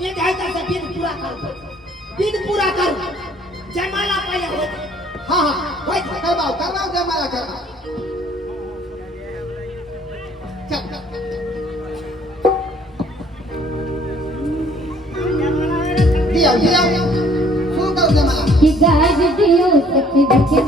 विध है तो विध पूरा करो, विध पूरा करो, जयमाला पहले हो। हाँ हाँ होय करवाओ करवाओ जयमाला करवाओ। चल दियो दियो शुरू करो जयमाला। कि गाय दियो सखी बच्चे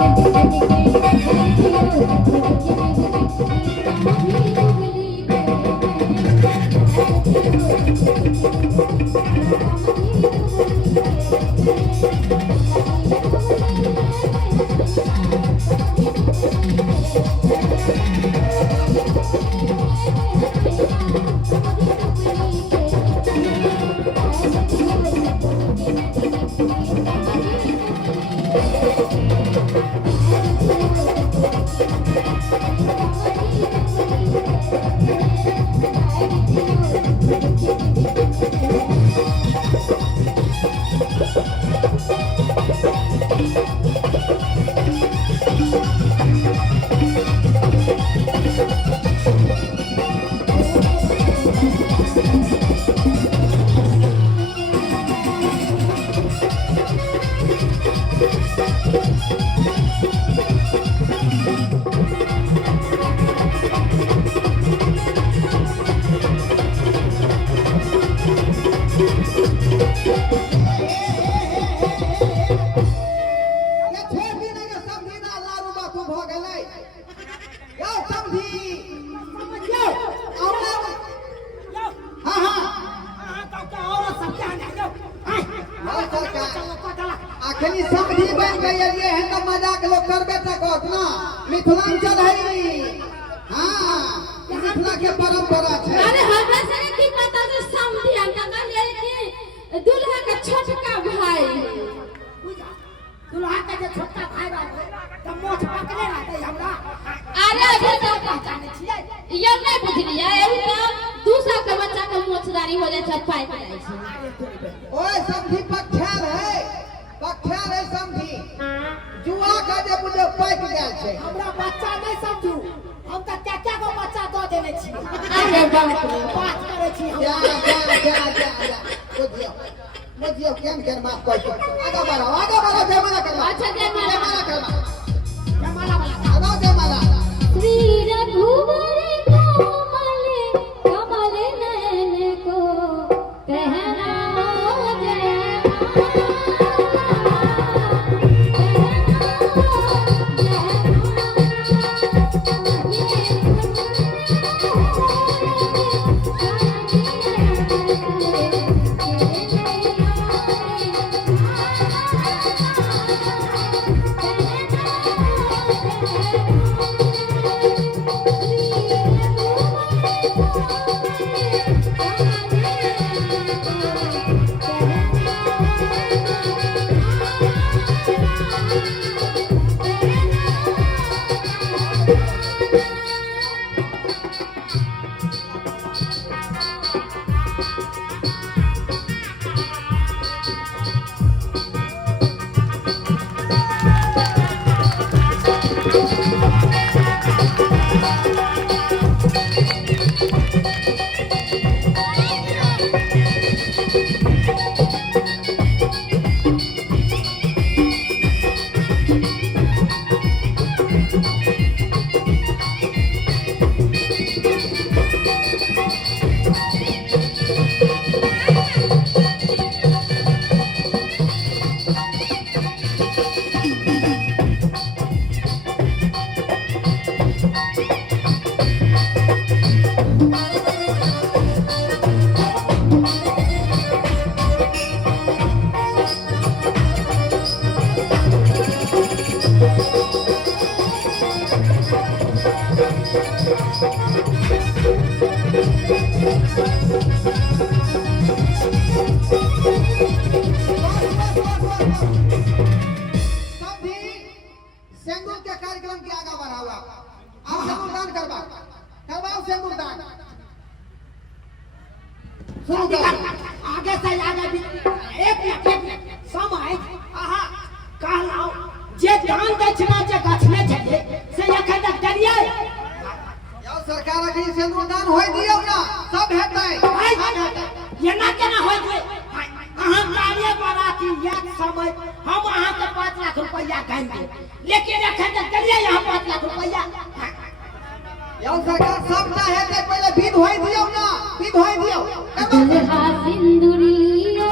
अखनी समझी बन गई है तो मजाक लोग करबे तक ना मिथिलांचल है। हाँ मिथिला के परंपरा है। अरे हमरा से की पता से समझी हम का ले कि दुल्हा का छोटका भाई, दुल्हा का जो छोटका भाई बा त मोछ पकड़े रहते हमरा। अरे अभी तो पहचाने छियै ये नहीं बुझलिए एही तो दूसरा के बच्चा के मोछदारी हो जाए छत पाई जाए छै। ओए समझी पक्षार है समझी जुआ का जे बुझे पैक गेल छै। हमरा बच्चा नहीं समझू, हम त चाचा को बच्चा दे देने छी। अरे बाप रे बात करे छी हम। जा बुझियो केन केन बात कहै छै। आगा बढ़ो जयमाला करवा। अच्छा जयमाला करवा जयमाला वाला आगा जयमाला। श्री रघुवर कोमल कमल नयन को पहनाओ आगे से आगे भी एक समय आहा कहलाओ जे दान दक्षिणा जे गछने छले से एखन तक करियै यो सरकार अखनी सिंदूर दान होय दियौ ना सब हेतै एना केना होय टाइम पे, लेकिन रखा तो चलिए यहाँ 5 लाख रुपया। यो सरकार सबटा हेतै पहिले विध होय दियौ ना, विध होय दियौ। दुल्हा सिंदूरियो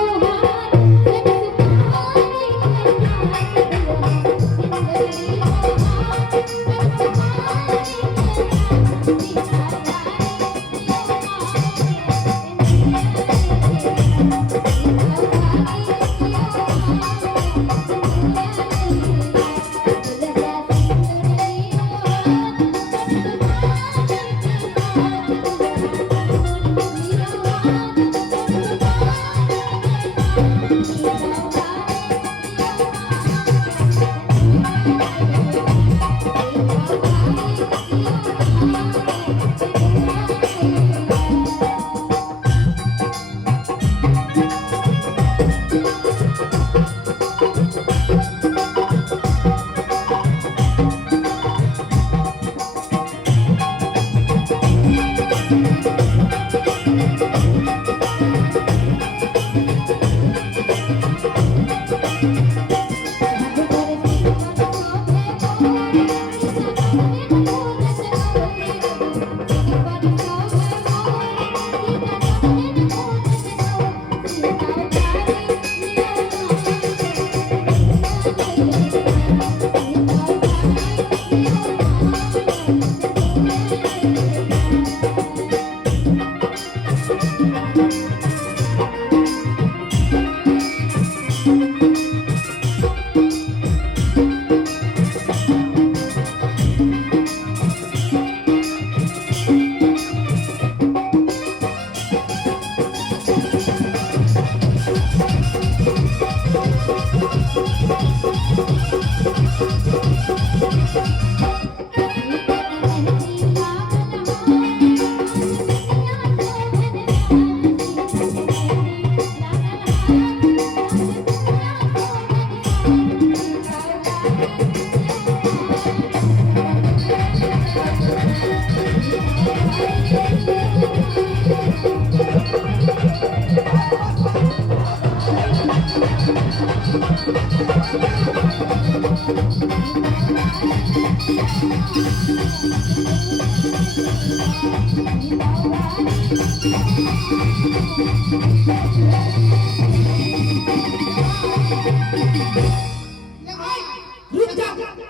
रुक जा।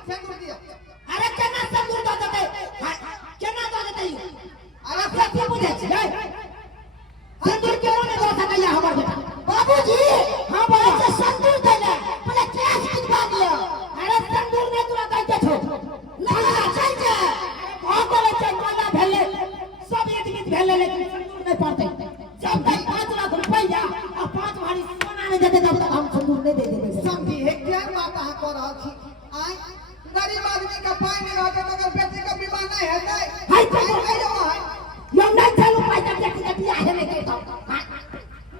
सिंदूर दियौ। अरे केना सिंदूर दऽ देतै? केना दऽ देतै? अरे से की बुझै छी? सिंदूर केना नहि दऽ सकैया हमर बेटा? बाबूजी हाँ बोले से सिंदूर दै ले पहिले कैश किनवा दियो। अरे सिंदूर नहि तोरा दै के छौ ना चल जा। कहाँ बोले छै माला भेले सब एक बीत भेले लेकिन सिंदूर नहीं पड़तै। जब तक 5 लाख रुपया आ 5 भारी सोना नहीं देते तब तक हम सिंदूर नहीं दे देंगे। समझी है क्या बात अहाँ कह रहल छी? आइ गरीब आदमी के पाइ नहीं रहतै तो अगर बेटी के विवाह नहीं हेतै। हाय तो हाय यो नहीं चलू पाइ तक बेटी के बियाह हेले के तो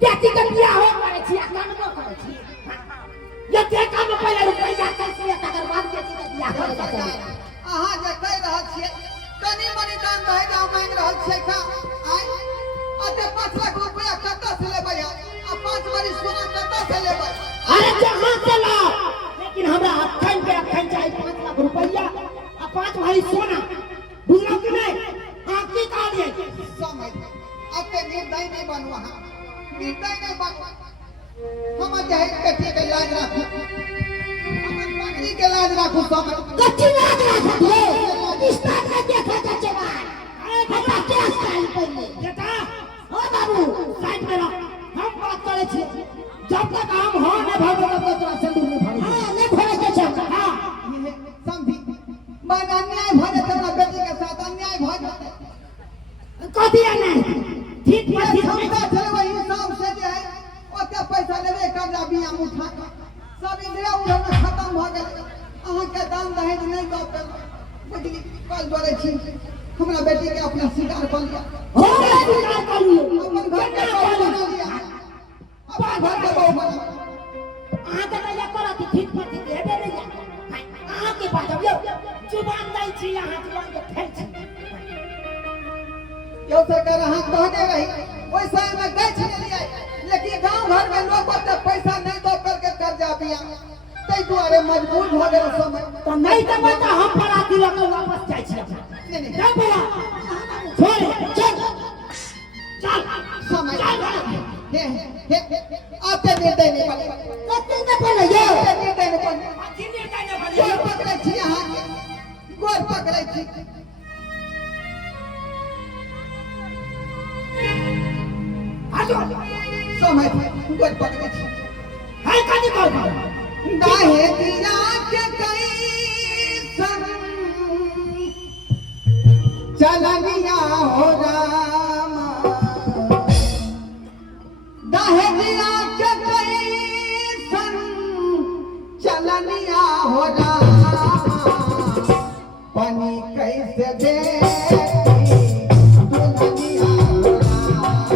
बेटी के बियाह हो करे छी आ कानबो करे छी। ये देखा में पहले रुपया कैसे तकर बाद बेटी के बियाह करे छै। अहाँ जे कहि रहल छियै कनी मनी दान दहेज अहाँ मांगि रहल छियै का? आइ अते 5 लाख रुपया कतऽ से लेबै हम? आ 5 भरी सोना कतऽ से लेबै? अरे जहां से ला लेकिन हमरा अखन पे अखन चाहिए 5 लाख रुपया आ 5 भारी सोना। बुझलो कि नहीं? आप की कहानी समझ अते निर्दय नहीं बनू अहाँ, निर्दय नहीं बनू। हम दहेज बेटी के लाज राखू, हमर पगड़ी के लाज राखू। समझ कच्ची लाज राखिए रिश्ता में देखा चाचे बा। अरे बेटा क्या स्टाइल पहले बेटा हो बाबू साइड में रहो। हम बात करे छी जब तक हम हो न भागो तब तक तोरा सिंदूर नहीं भरे। हां नहीं भरे के छै। हां ये समझी बड़ अन्याय भ जेतै हमरा बेटी के साथ, अन्याय भ जेतै। कथी नहीं ठीक ये ठीक समझा चलबै हिसाब से जे है ओते पैसा लेबे कर्जा बिया मुठा के सब इंदिरा उधर में खत्म भ गेलै। अहाँ के दान दहेज नहीं दऽ पेलहुँ। बुझली कल जोड़े छी हमरा बेटी के अपना स्वीकार कर लिया। हो गया स्वीकार कर लियो। अपन घर के बहू बना लिया, अपन घर के बहू बना। अहाँ के नया करत ठीक पर ठीक हेबे नहीं जा। अहाँ के बात अब जुबान दै छी अहाँ जुबान के फेर छी। यो सरकार अहाँ कहने रही ओइ समय में गछ लेलिए, लेकिन गांव घर में लोग ओते पैसा नहीं दऽ करके कर्जा बिया। ते तै दुआरे मजबूर भ गेल समय तो नहीं तो बता हम पराती लगे वापस जाय छी नहीं नहीं जा बोला छोड़ चल चल समय हे आते निर्दय नहीं पड़े कते न पड़े ये आते निर्दय नहीं पड़े अथी निर्दय न पड़े गोर पकड़े छी अहाँ के गोर पकड़े छी हटो समय गोर पकड़े छी है कनी कर दाहे दिया के कई सन चलनिया हो राम दाहे दिया के कई सन चलनिया हो राम पानी कैसे दे दुल्हनिया हो राम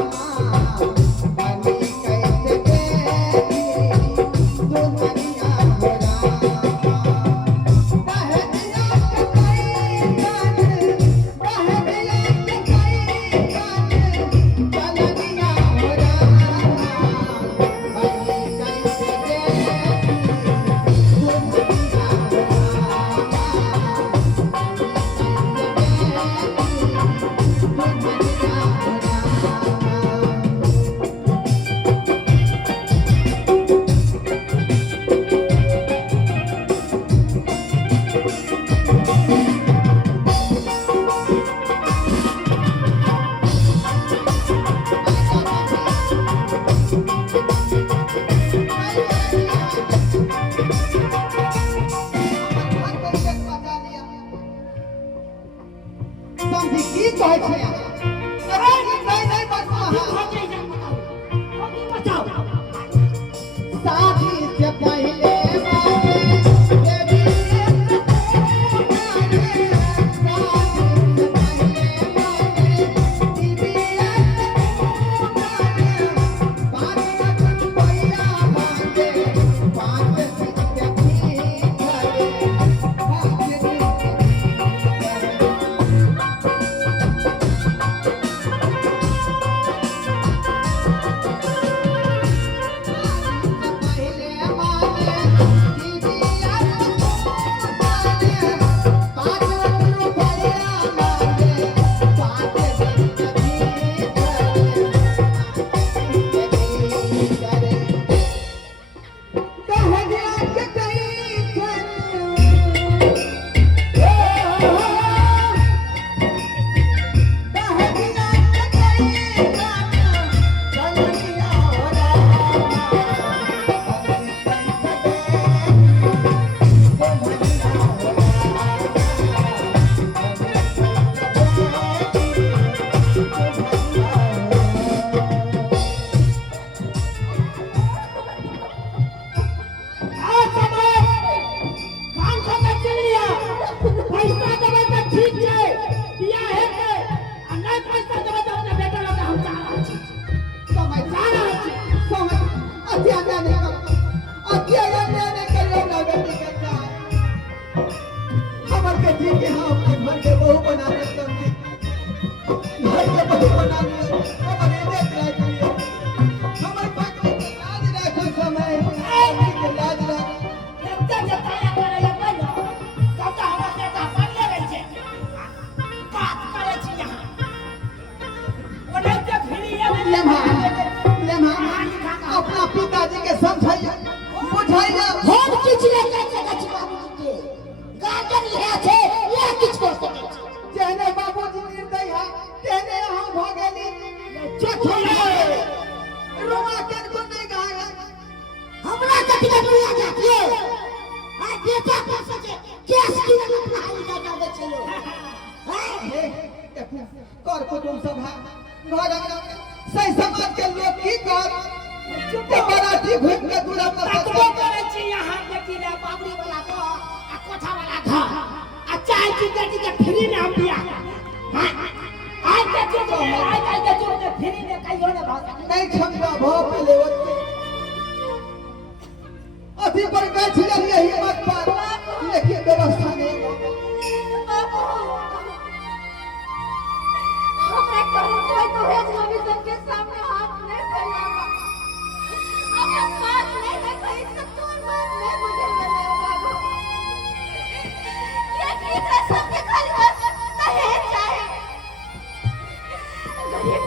पानी कैसे दे दुल्हनिया हो राम दाहे दिया के कई सन दाहे दिया के कई सन चलनिया हो राम पानी कैसे दे दुल्हनिया हो अपना पिताजी के समझाइए बुझाइए हम किछ नहीं कर सकै छी बाबूजी के गार्जियन इहे छै इहे किछ कर सकै छी जेहने बाबूजी निर्दय है तेहने अहाँ भ गेली रोआ के गुण नहीं गाया हमरा कथि के दुनिया जातिए आ बेटा कर सके केस की पढ़ाई का जाबे छलो देखू कर कुटुम सभा घर सही समाज के लोग की कर के बराती घूम के दूरा पर तकबो करे छी यहां बेटी ले बाबरी वाला को आ कोठा वाला घर आ चाय की बेटी के फ्री में हम दिया हां आज के जो फ्री में कहियो ने भाव नहीं क्षमता भाव पे लेवते अभी पर बैठ जाइए हिम्मत पर लेकिन व्यवस्था नहीं हमरा करू कोई तो है जो अभी सबके सामने हाथ नहीं फैलावा अपना बात नहीं है कहीं सब तो बात नहीं मुझे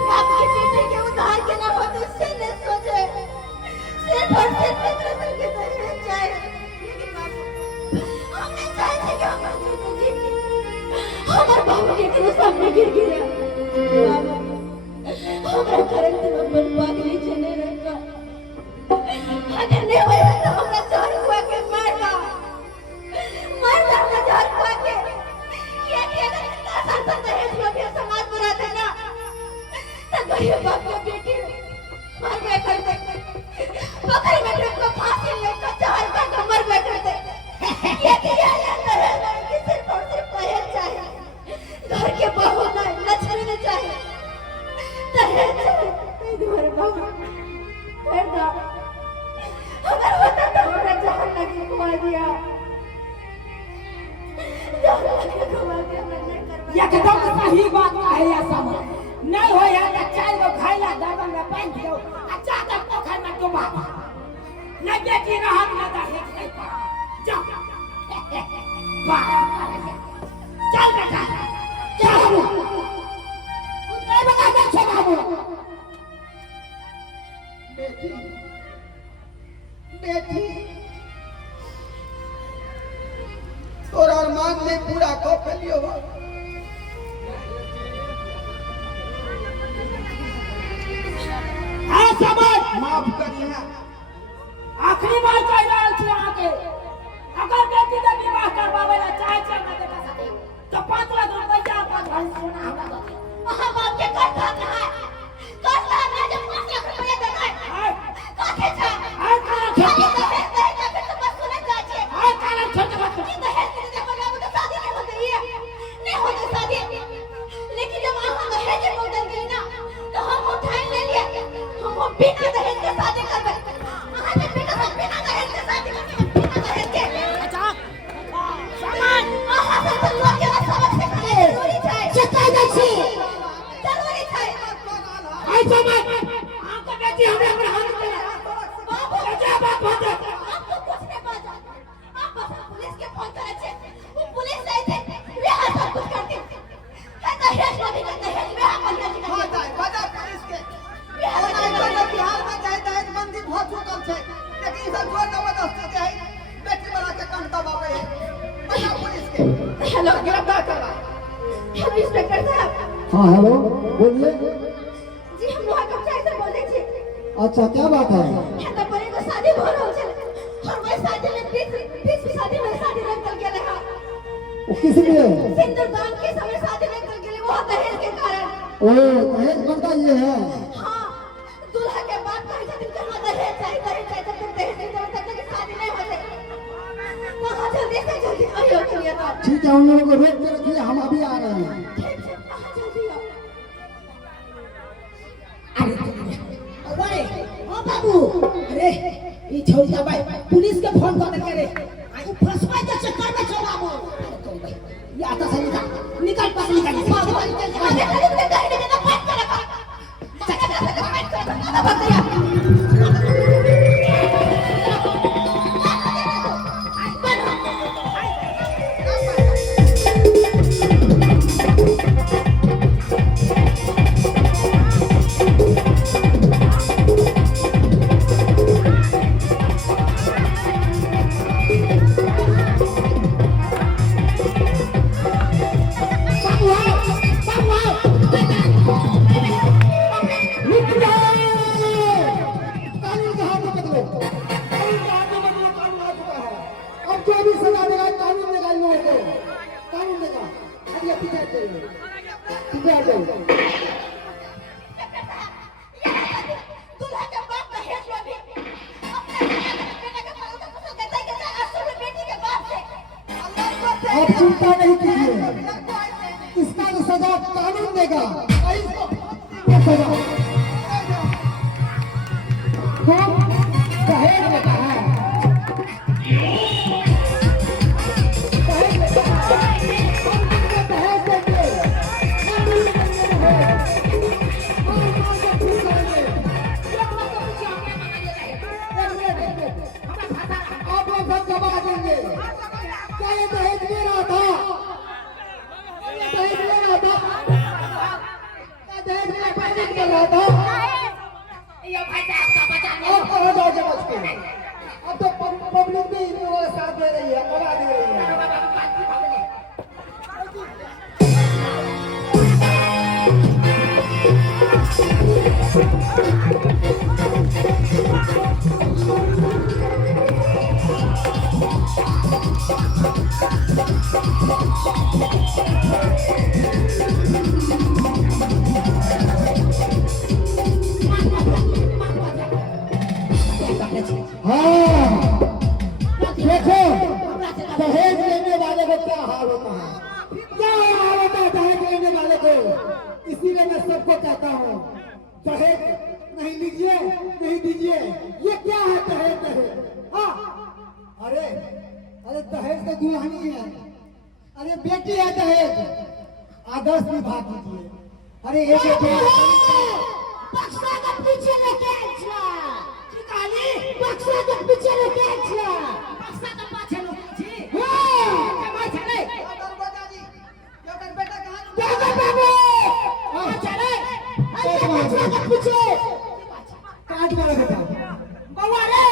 बाप की बेटी के उधार के ना हो तो उससे न सोचे सिर्फ और सिर्फ इतना के दहेज चाहे लेकिन बाबू हम नहीं चाहते कि हमारे सोचो जी हमारे बाबू के करो सामने गिर गिरा बाबू हमारे कारण से बर्बाद नहीं चले रहेगा अगर नहीं होया तो हमरा जान हुआ के मारना हमरा जान हुआ के ये अगर इतना साल दहेज में भी समाज बुरा देना तो गरीब बाप का बेटी मर गए कर दे पकड़ में को फांसी लेकर चार का कमर में कर दे ये दिया अंदर है कि सिर्फ और सिर्फ दहेज चाहिए घर के बहू ना लक्ष्मी न चाहिए दहेज चाहिए तुम्हारे बाबू करना अगर होता तो हमरा जान लगे घुमा दिया जान लगे घुमा दिया मैं नहीं करवा एकदम सही बात है या समझ नहीं हो या तो चाय को खाइला गर्दन में बांध दो अच्छा तक पोखर में डुबा दो नहीं बेटी रहत न दहेज नहीं पा जाओ वाह चल बेटा चल उतरे बता दे बाबू बेटी बेटी तोरा अरमान नहीं पूरा कर पेलियो हाँ समझ माफ करिए आखिरी बार कह रहा थी आके अगर बेटी का विवाह करवावे ला चाहे चाहे ना बेटा सके तो 5 लाख रुपया आपका घर सोना हमरा दो हम आपके कर खाता है कर ला ना जब 5 लाख रुपया देना है काहे था हां काला छोटे दहेज नहीं ना फिर तो बस सुने जाचे हां काला छोटे बात कि दहेज के जब ना तो शादी नहीं होती है नहीं होती शादी लेकिन जब हम दहेज में उतर गए ना तो हम उठाए ले लिए हम बिना दहेज के शादी करबे आज बेटा सब बिना दहेज के शादी करबे बिना दहेज के अच्छा सामान आहा सब लोग के सबक सिखाए जरूरी है सिखाई दै छी जरूरी है आई समझ आपका बेटी हमरा पर हाथ में बाबू जा बाप हो जा आपको कुछ नहीं पता आप बस पुलिस के फोन करे छे वो पुलिस नहीं थे वे सब कुछ करते कहता है शादी करते हैं वे अपन नहीं हो करते जाए बता पुलिस के बिहार में चाहे दहेज बंदी बहुत चुकल है लेकिन इधर जोर जबरदस्ती के है बेटी वाला के कंठ दबावे है बता पुलिस के हेलो गिरफ्तार करवा हेलो इंस्पेक्टर साहब हाँ हेलो बोलिए। जी हम लोहा कब्जा से बोले छे अच्छा क्या बात है? हेता परे को शादी हो रहल छे और वही शादी में 20 शादी में शादी रख कर गेले हां वो किस लिए? सिंदूरदान के समय शादी रख कर गेले वो दहेज के कारण ओ दहेज बनता ये है। हाँ दूल्हा के बाप कहे छथिन कि हमरा दहेज चाहिए तब दहेज नहीं देबे तब तक शादी नहीं होते कहाँ जल्दी से जल्दी आइयो करिए तो ठीक है उन लोगों को रोक के रखिए हम अभी आ रहे हैं। ठीक है कहाँ जल्दी आओ अरे ओ बाबू अरे ई छोड़ भाई पुलिस के फोन कर दे रे आई फसवाई के चक्कर में छो बाबू या तो से निकल पास निकल बाबू निकल जा अरे अरे दहेज के तो फाइट कर रखा चक्कर से फाइट कर ना बतिया दूल्हा के बाप दहेज में भी अपने बेटे के पास तो कुछ कहता है कि असुर में बेटी के बाप से आप चिंता नहीं कीजिए, इसका तो सजा कानून देगा। ये सजा खूब दहेज लेता है। दहेज लेता है। हम तुमको दहेज देंगे। कानून देंगे दहेज। हम तुमको ठीक करेंगे। आप लोग सब दबा देंगे। क्या ये दहेज मेरा था? ये दहेज मेरा था? क्या दहेज मेरा पैसे कर रहा था। ये भाई साहब का बचाने अब कहाँ जाओगे बच के? अब तो पब्लिक भी इन लोगों का साथ दे रही है, करा दे रही है। हाँ, देखो दहेज लेने वाले को क्या हाल होता है, क्या हाल होता है दहेज लेने वाले को। इसीलिए मैं सबको कहता हूँ दहेज नहीं लीजिए, नहीं दीजिए। ये क्या है दहेज? दहेज हाँ, अरे अरे दहेज तो दुल्हनी है, अरे बेटी है दहेज। आदर्श विवाह कीजिए। अरे ये बेटी बक्सा के पीछे लेके अच्छा चिकाली बक्सा के पीछे लेके अच्छा बक्सा के पाछे लेके छी हां कमाई चले दरवाजा जी केकर बेटा कहां देखो बाबू हां चले अरे बक्सा के पीछे काट मारा बेटा। बउआ रे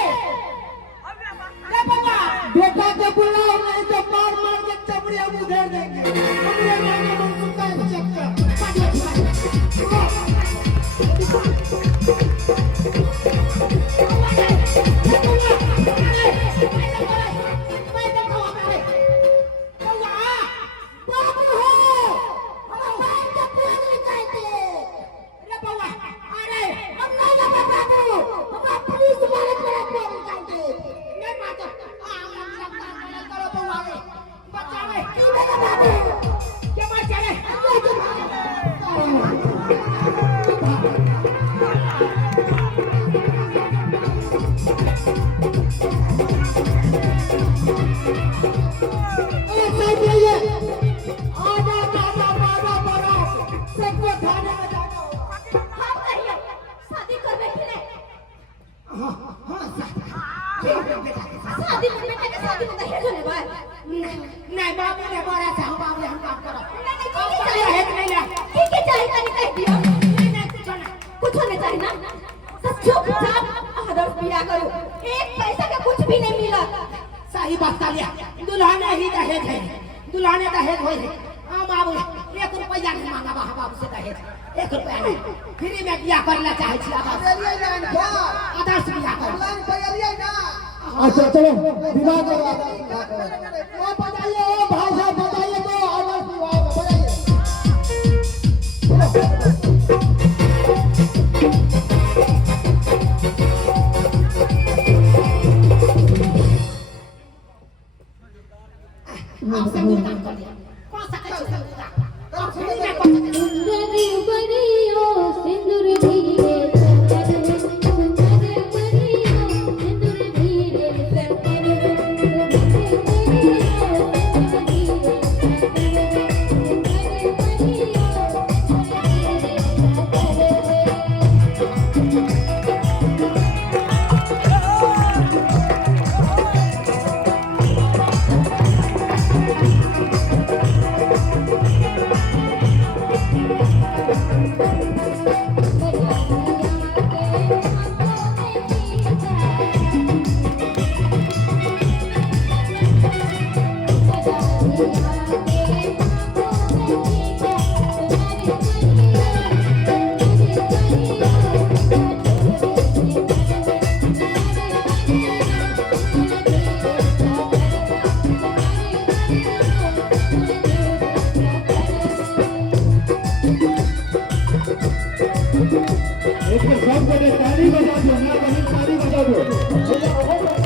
बउआ बेटा के बुलाओ, नहीं तो मार मार के चमड़ी हम उधेड़ देंगे। हमरे नाम में मन सुनता है चक्कर। शादी में बेटा के शादी में दहेज होने बा नहीं बाबू ने बोला था हम बाबू हम बात करो नहीं दहेज नहीं ले ठीक है चाहिए तनी कह दियो नहीं कुछ कुछ नहीं नहीं चाहिए ना तो चुपचाप आदर्श बियाह करो। एक पैसा का कुछ भी नहीं मिला। सही बात का लिया दुल्हने ही दहेज है, दुल्हने दहेज होई है। हां बाबू 1 रुपया नहीं मांगा बा बाबू से दहेज 1 रुपया नहीं। फ्री में बियाह करना चाहे छी आदर्श पहले लाइन क्या आदर्श बियाह कर लाइन पहले ना अच्छा चलो विवाह करो। बताइए भाई साहब, बताइए तो आदर्श विवाह बताइए। आप सब काम कर दिया कौन सा कैसे सब आप फ्री में कर सुंदर बनियो सिंदूर धीरे सुंदर बनियो सिंदूर धीरे एक सब बड़े ताली बजा दो ना, ताली बजा दो।